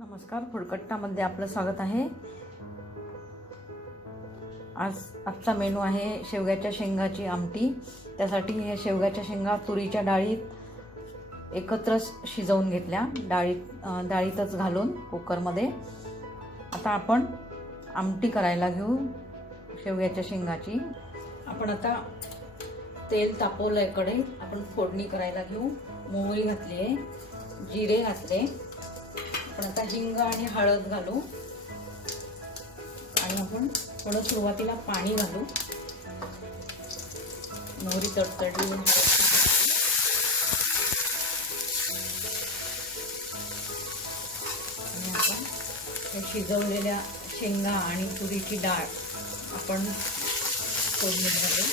नमस्कार फुडकट्टामध्ये आपलं स्वागत आहे. आज आजचा मेनू आहे शेवग्याच्या शेंगाची आमटी. त्यासाठी हे शेवग्याच्या शेंगा तुरीच्या डाळीत एकत्र शिजवून घेतल्या. डाळीत डाळीतच घालून कुकरमध्ये. आता आपण आमटी करायला घेऊ शेवग्याच्या शेंगाची. आपण आता तेल तापवलं आहे कडे. आपण फोडणी करायला घेऊ. मोहरी घातली आहे जिरे घातले. आपण आता हिंग आणि हळद घालू. आणि आपण थोडं सुरुवातीला पाणी घालू. मोहरी तडतडली आणि आपण शिजवलेल्या शेंगा आणि तुरीची डाळ आपण फोडणीत घालू.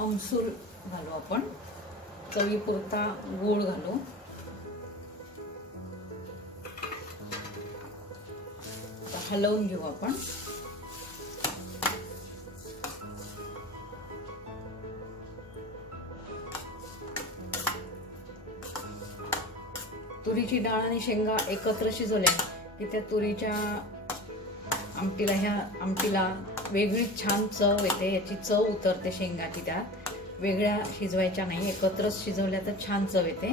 आमसूल घालू आपण. चवीपुरता गूळ घालू. हलवून घेऊ आपण. तुरीची डाळ आणि शेंगा एकत्र शिजवल्या की त्या तुरीच्या आमटीला ह्या आमटीला वेगळी छान चव येते याची चव उतरते शेंगाची त्यात. वेगळ्या शिजवायच्या नाही एकत्रच शिजवल्या तर छान चव येते.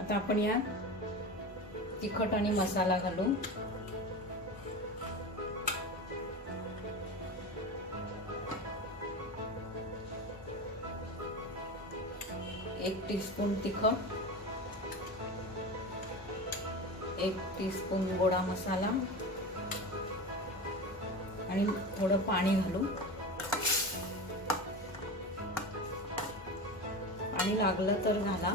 आता आपण या तिखट आणि मसाला घालू एक टीस्पून तिखट. एक टीस्पून गोडा मसाला. आणि थोडं पाणी घालू पाणी लागलं तर घाला.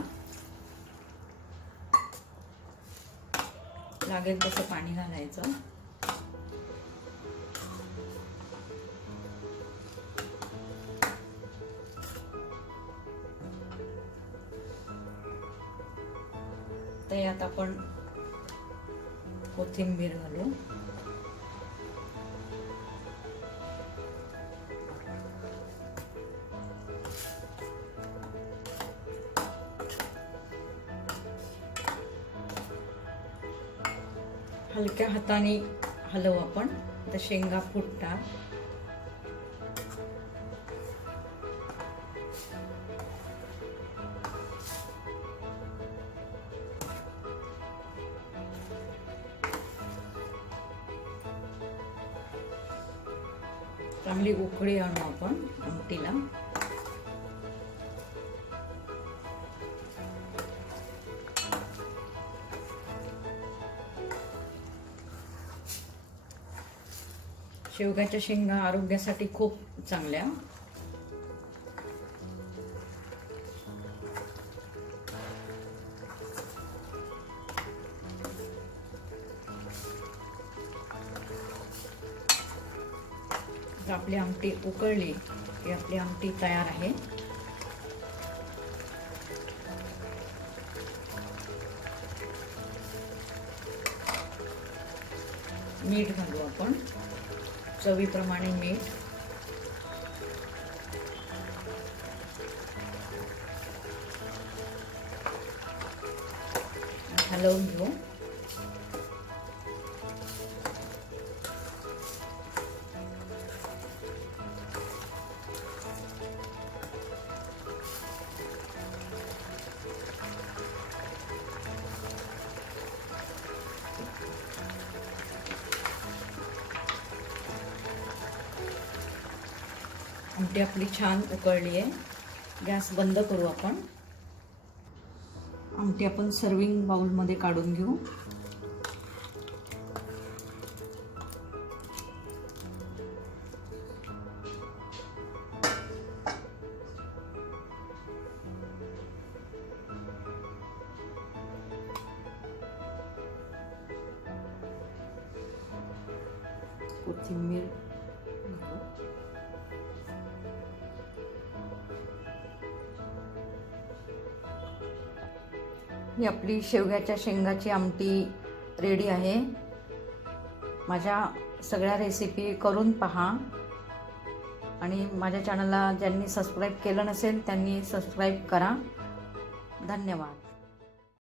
लागेल तसं पाणी घालायचं. ते आता आपण कोथिंबीर घालू. हलक्या हाताने हलवू आपण. आता शेंगा फुटतात चांगली उकळी आणू आपण आमटीला. शेवग्याच्या शेंगा आरोग्यासाठी खूप चांगल्या. तर आपली आमटी उकळली की आपली आमटी तयार आहे. मीठ घालू आपण. चवीप्रमाणे मीठ. हलवून घेऊ. आमटी आपली छान उकळली आहे. गॅस बंद करू आपण. आमटी आपण सर्विंग बाउलमध्ये काढून घेऊ. कोथिंबीर. ही आपली शेवग्याच्या शेंगाची आमटी रेडी आहे. माझ्या सगळ्या रेसिपी करून पहा. आणि माझ्या चॅनलला ज्यांनी सबस्क्राईब केलं नसेल त्यांनी सबस्क्राईब करा. धन्यवाद.